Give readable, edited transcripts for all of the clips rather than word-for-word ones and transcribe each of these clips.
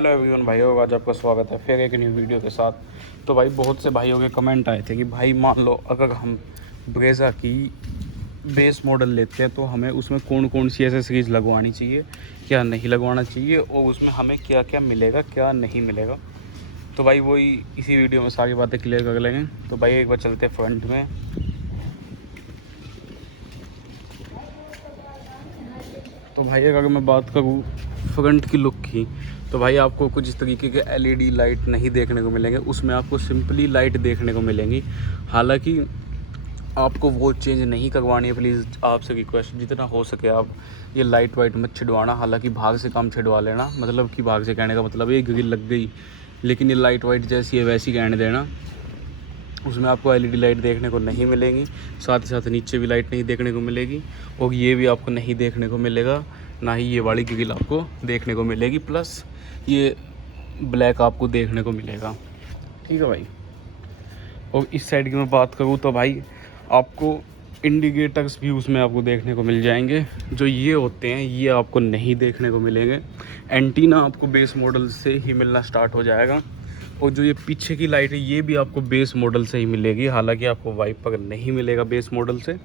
Hello everyone भाइयों, आज आपका स्वागत है फिर एक न्यू वीडियो के साथ। तो भाई बहुत से भाइयों के कमेंट आए थे कि भाई मान लो अगर हम ब्रेज़ा की बेस मॉडल लेते हैं तो हमें उसमें कौन कौन सी एसेसरीज़ लगवानी चाहिए, क्या नहीं लगवाना चाहिए और उसमें हमें क्या क्या मिलेगा क्या नहीं मिलेगा। तो भाई वही इसी वीडियो में सारी बातें क्लियर कर लेंगे। तो भाई एक बार चलते हैं फ्रंट में। तो भाई अगर मैं बात करूँ फ्रंट की लुक की, तो भाई आपको कुछ इस तरीके के एलईडी लाइट नहीं देखने को मिलेंगे, उसमें आपको सिंपली लाइट देखने को मिलेंगी। हालांकि आपको वो चेंज नहीं करवानी है, प्लीज़ आपसे रिक्वेस्ट जितना हो सके आप ये लाइट वाइट मत छिड़वाना। हालांकि भाग से काम छिड़वा लेना, मतलब कि भाग से कहने का मतलब ये ग्रिल लग गई, लेकिन ये लाइट वाइट जैसी है वैसी कहने देना। उसमें आपको एलईडी लाइट देखने को नहीं मिलेंगी, साथ ही साथ नीचे भी लाइट नहीं देखने को मिलेगी और ये भी आपको नहीं देखने को मिलेगा, ना ही ये वाली ग्रिल आपको देखने को मिलेगी। प्लस ये ब्लैक आपको देखने को मिलेगा, ठीक है भाई। और इस साइड की मैं बात करूँ तो भाई आपको इंडिकेटर्स भी उसमें आपको देखने को मिल जाएंगे। जो ये होते हैं ये आपको नहीं देखने को मिलेंगे। एंटीना आपको बेस मॉडल से ही मिलना स्टार्ट हो जाएगा और जो ये पीछे की लाइट है ये भी आपको बेस मॉडल से ही मिलेगी। हालांकि आपको वाइपर नहीं मिलेगा बेस मॉडल से।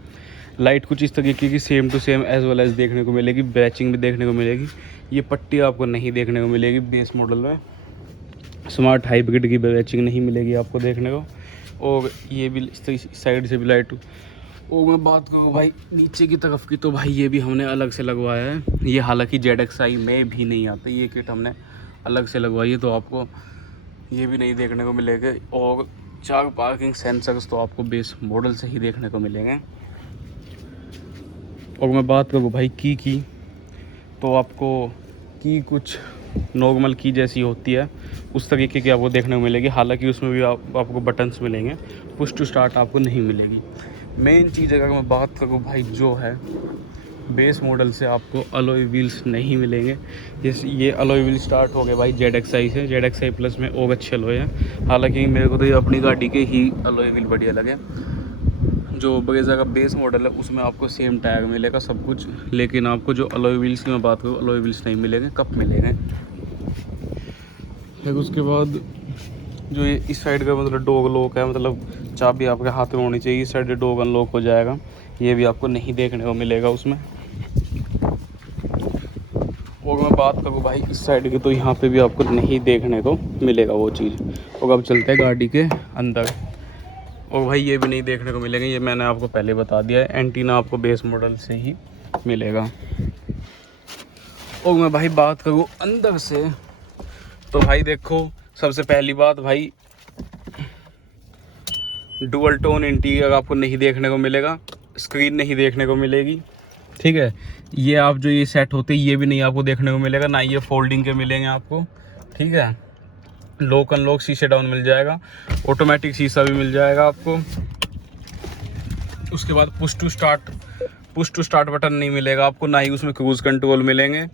लाइट कुछ इस तरीके की same to same as well as देखने को मिलेगी, बैचिंग भी देखने को मिलेगी। ये पट्टी आपको नहीं देखने को मिलेगी बेस मॉडल में। स्मार्ट हाइब्रिड की बैचिंग नहीं मिलेगी आपको देखने को। और ये भी इस साइड से भी लाइट। और मैं बात करूँ भाई नीचे की तरफ की, तो भाई ये भी हमने अलग से लगवाया है। ये हालांकि ZXi में भी नहीं आते, ये किट हमने अलग से लगवाई है, तो आपको ये भी नहीं देखने को मिलेंगे। और 4 पार्किंग सेंसर्स तो आपको बेस मॉडल से ही देखने को मिलेंगे। और मैं बात करूँ भाई की तो आपको की कुछ नॉर्मल की जैसी होती है उस तरीके की आपको देखने को मिलेगी। हालांकि उसमें भी आपको बटन्स मिलेंगे, पुश टू स्टार्ट आपको नहीं मिलेगी। मेन चीज़ अगर मैं बात करूँ भाई जो है बेस मॉडल से आपको अलॉय व्हील्स नहीं मिलेंगे। जैसे ये अलॉय व्हील स्टार्ट हो गए भाई ZXi से, ZXi प्लस में और अच्छे अलॉय हैं। हालांकि मेरे को तो ये अपनी गाड़ी के ही अलॉय व्हील बढ़िया लगे। जो ब्रेज़ा का बेस मॉडल है उसमें आपको सेम टायर मिलेगा सब कुछ, लेकिन आपको जो अलॉय व्हील्स की मैं बात करूँ अलॉय व्हील्स नहीं मिलेंगे, कप मिलेंगे। फिर उसके बाद जो ये इस साइड का मतलब डोग लॉक है, मतलब चाबी आपके हाथ में होनी चाहिए, इस साइड डोग अनलॉक हो जाएगा, ये भी आपको नहीं देखने को मिलेगा उसमें। और मैं बात करूँ भाई इस साइड की, तो यहाँ पे भी आपको नहीं देखने को मिलेगा वो चीज़। और अब चलते हैं गाड़ी के अंदर। और भाई ये भी नहीं देखने को मिलेंगे, ये मैंने आपको पहले बता दिया है। एंटीना आपको बेस मॉडल से ही मिलेगा। और मैं भाई बात करूँ अंदर से, तो भाई देखो सबसे पहली बात भाई डुअल टोन इंटीरियर आपको नहीं देखने को मिलेगा, स्क्रीन नहीं देखने को मिलेगी, ठीक है। ये आप जो ये सेट होते हैं ये भी नहीं आपको देखने को मिलेगा, ना ये फोल्डिंग के मिलेंगे आपको, ठीक है। लॉक अनलॉक शीशे डाउन मिल जाएगा, ऑटोमेटिक शीशा भी मिल जाएगा आपको। उसके बाद पुश टू स्टार्ट बटन नहीं मिलेगा आपको, ना ही उसमें क्रूज कंट्रोल मिलेंगे,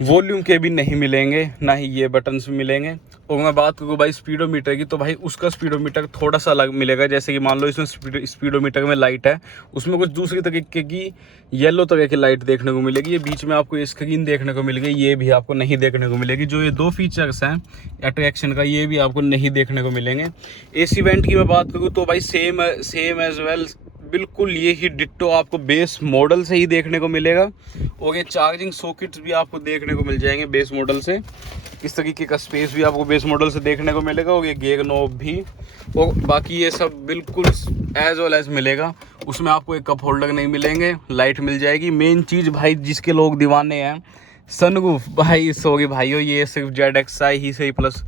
वॉल्यूम के भी नहीं मिलेंगे, ना ही ये बटन्स मिलेंगे। और मैं बात करूँ भाई स्पीडोमीटर की, तो भाई उसका स्पीडोमीटर थोड़ा सा अलग मिलेगा। जैसे कि मान लो इसमें स्पीडोमीटर में लाइट है, उसमें कुछ दूसरी तरीके की येलो तरह की लाइट देखने को मिलेगी। ये बीच में आपको ये स्क्रीन देखने को मिलेगी, ये भी आपको नहीं देखने को मिलेगी। जो ये 2 फीचर्स हैं अट्रैक्शन का, ये भी आपको नहीं देखने को मिलेंगे। AC वेंट की मैं बात करूँ तो भाई सेम एज वेल, बिल्कुल ये ही डिट्टो आपको बेस मॉडल से ही देखने को मिलेगा। और ये चार्जिंग सॉकेट्स भी आपको देखने को मिल जाएंगे बेस मॉडल से। इस तरीके का स्पेस भी आपको बेस मॉडल से देखने को मिलेगा, और ये गेयर नॉब भी। और बाकी ये सब बिल्कुल एज वेल एज मिलेगा। उसमें आपको एक कप होल्डर नहीं मिलेंगे, लाइट मिल जाएगी। मेन चीज़ भाई जिसके लोग दीवाने हैं, सनरूफ। भाई सॉरी भाइयों, ये सिर्फ ZXi ही सही प्लस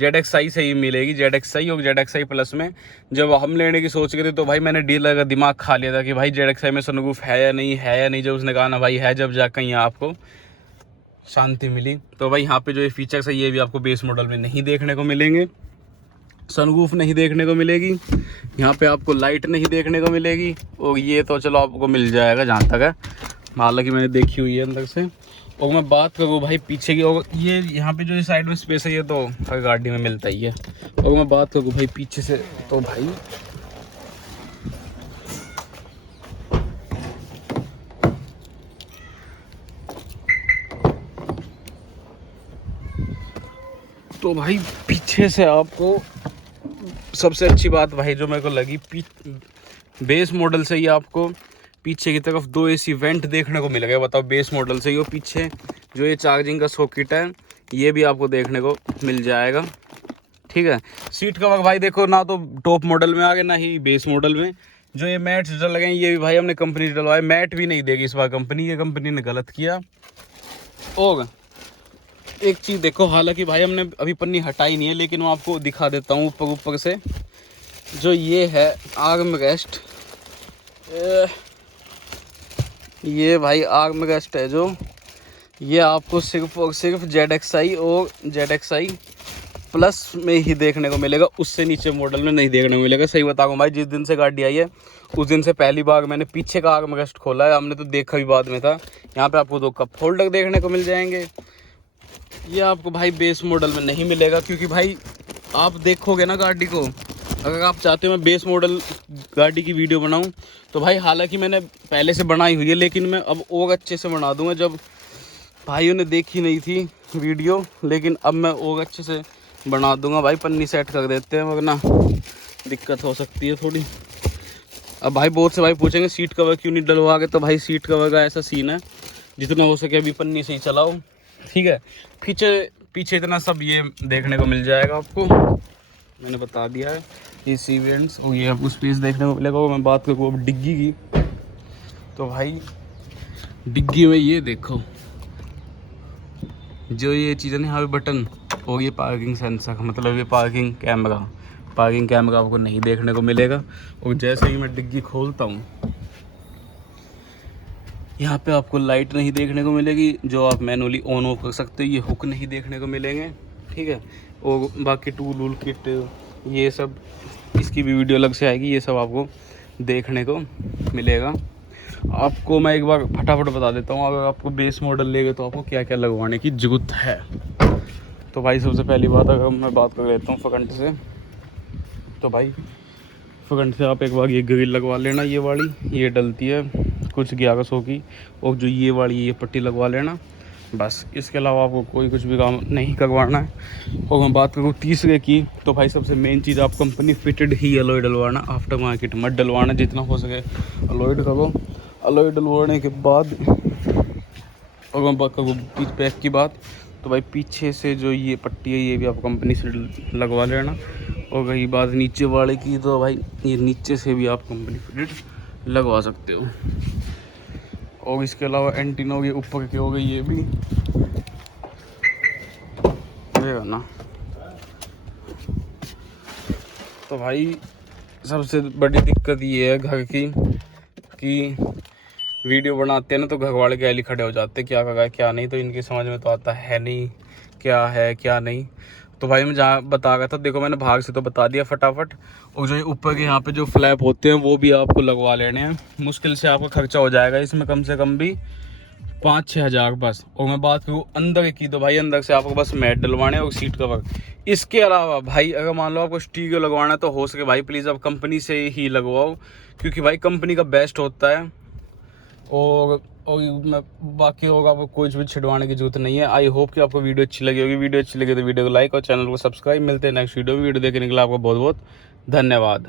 ZXi से ही मिलेगी। ZXi और ZXi प्लस में जब हम लेने की सोच रहे थे तो भाई मैंने डीलर का दिमाग खा लिया था कि भाई ZXi में सनरूफ है या नहीं है या नहीं। जब उसने कहा ना भाई है, जब जाकर यहाँ आपको शांति मिली। तो भाई यहाँ पे जो ये फीचर्स है ये भी आपको बेस मॉडल में नहीं देखने को मिलेंगे। सनरूफ नहीं देखने को मिलेगी, यहाँ पे आपको लाइट नहीं देखने को मिलेगी। और ये तो चलो आपको मिल जाएगा जहाँ तक है, हालांकि मैंने देखी हुई है अंदर से। और मैं बात करूँ भाई पीछे की, और ये यहाँ पे जो ये साइड में स्पेस है ये तो हर गाड़ी में मिलता ही है। और मैं बात करूँ भाई पीछे से, तो भाई तो भाई पीछे से आपको सबसे अच्छी बात भाई जो मेरे को लगी, बेस मॉडल से ही आपको पीछे की तरफ 2 AC वेंट देखने को मिलेगा। बताओ, बेस मॉडल से ही। वो पीछे जो ये चार्जिंग का सॉकेट है ये भी आपको देखने को मिल जाएगा, ठीक है। सीट कवर भाई देखो, ना तो टॉप मॉडल में आ गए ना ही बेस मॉडल में। जो ये मैट डल गए ये भी भाई हमने कंपनी डलवाए, मैट भी नहीं देगी इस बार कंपनी, ये कंपनी ने गलत किया। और एक चीज़ देखो, हालांकि भाई हमने अभी पन्नी हटाई नहीं है, लेकिन मैं आपको दिखा देता हूँ ऊपर से। जो ये है आर्म रेस्ट, ये भाई आर्म रेस्ट है जो, ये आपको सिर्फ और सिर्फ ZXi और ZXi प्लस में ही देखने को मिलेगा, उससे नीचे मॉडल में नहीं देखने को मिलेगा। सही बताऊँ भाई, जिस दिन से गाड़ी आई है उस दिन से पहली बार मैंने पीछे का आर्म रेस्ट खोला है। हमने तो देखा भी बाद में था। यहाँ पे आपको 2 कप होल्डर देखने को मिल जाएंगे। ये आपको भाई बेस मॉडल में नहीं मिलेगा, क्योंकि भाई आप देखोगे ना गाड़ी को, अगर आप चाहते हो मैं बेस मॉडल गाड़ी की वीडियो बनाऊं तो भाई, हालांकि मैंने पहले से बनाई हुई है, लेकिन मैं अब और अच्छे से बना दूंगा। जब भाइयों ने देखी नहीं थी वीडियो, लेकिन अब मैं और अच्छे से बना दूंगा भाई। पन्नी सेट कर देते हैं, वरना दिक्कत हो सकती है थोड़ी। अब भाई बहुत से भाई पूछेंगे सीट कवर क्यों नहीं डलवा के, तो भाई सीट कवर का ऐसा सीन है, जितना हो सके अभी पन्नी से ही चलाओ, ठीक है। पीछे इतना सब ये देखने को मिल जाएगा आपको, मैंने बता दिया है। ये सीवेंट्स और ये आपको स्पेस देखने को मिलेगा। और मैं बात करूँ अब डिग्गी की, तो भाई डिग्गी में ये देखो, जो ये चीज़ें ना यहाँ पे बटन, और ये पार्किंग सेंसर, मतलब ये पार्किंग कैमरा आपको नहीं देखने को मिलेगा। और जैसे ही मैं डिग्गी खोलता हूँ, यहाँ पे आपको लाइट नहीं देखने को मिलेगी जो आप मैनुअली ऑन ऑफ कर सकते हो। ये हुक नहीं देखने को मिलेंगे, ठीक है। और बाकी टूल किट ये सब, इसकी भी वीडियो अलग से आएगी, ये सब आपको देखने को मिलेगा। आपको मैं एक बार फटाफट बता देता हूँ, अगर आपको बेस मॉडल लेंगे तो आपको क्या क्या लगवाने की ज़रूरत है। तो भाई सबसे पहली बात, अगर मैं बात कर लेता हूँ फ्रंट से, तो भाई फ्रंट से आप एक बार ये ग्रिल लगवा लेना, ये वाली ये डलती है कुछ 1100 की। और जो ये वाली ये पट्टी लगवा लेना, बस। इसके अलावा आपको कोई कुछ भी काम नहीं करवाना है। और मैं बात करूँ तीसरे की, तो भाई सबसे मेन चीज़, आप कंपनी फिटेड ही अलॉय डलवाना, आफ्टर मार्केट मत डलवाना। जितना हो सके अलॉय करो। अलॉय डलवाने के बाद, और मैं बात करूँ बैक की बात, तो भाई पीछे से जो ये पट्टी है ये भी आप कंपनी से लगवा लेना। और रही बात नीचे वाले की, तो भाई ये नीचे से भी आप कंपनी फिटेड लगवा सकते हो। और इसके अलावा एंटीना हो गई, ऊपर की हो गई ये भी रहेगा ना। तो भाई सबसे बड़ी दिक्कत ये है घर की, कि वीडियो बनाते हैं ना तो घर वाले गैली खड़े हो जाते हैं, क्या करा क्या नहीं, तो इनकी समझ में तो आता है नहीं क्या है क्या नहीं। तो भाई मैं जहाँ बता रहा था, देखो मैंने भाग से तो बता दिया फटाफट। और जो ऊपर के यहाँ पे जो फ्लैप होते हैं वो भी आपको लगवा लेने हैं। मुश्किल से आपका खर्चा हो जाएगा इसमें कम से कम भी 5-6 हज़ार बस। और मैं बात करूँ अंदर की, तो भाई अंदर से आपको बस मैट डलवाने और सीट कवर। इसके अलावा भाई अगर मान लो आपको स्टीरियो लगवाना है, तो हो सके भाई प्लीज़ आप कंपनी से ही लगवाओ, क्योंकि भाई कंपनी का बेस्ट होता है। और बाकी होगा, आपको कुछ भी छिड़वाने की जरूरत नहीं है। आई होप कि आपको वीडियो अच्छी लगी होगी। वीडियो अच्छी लगी तो वीडियो को लाइक और चैनल को सब्सक्राइब। मिलते हैं नेक्स्ट वीडियो देखने के लिए। आपको बहुत बहुत धन्यवाद।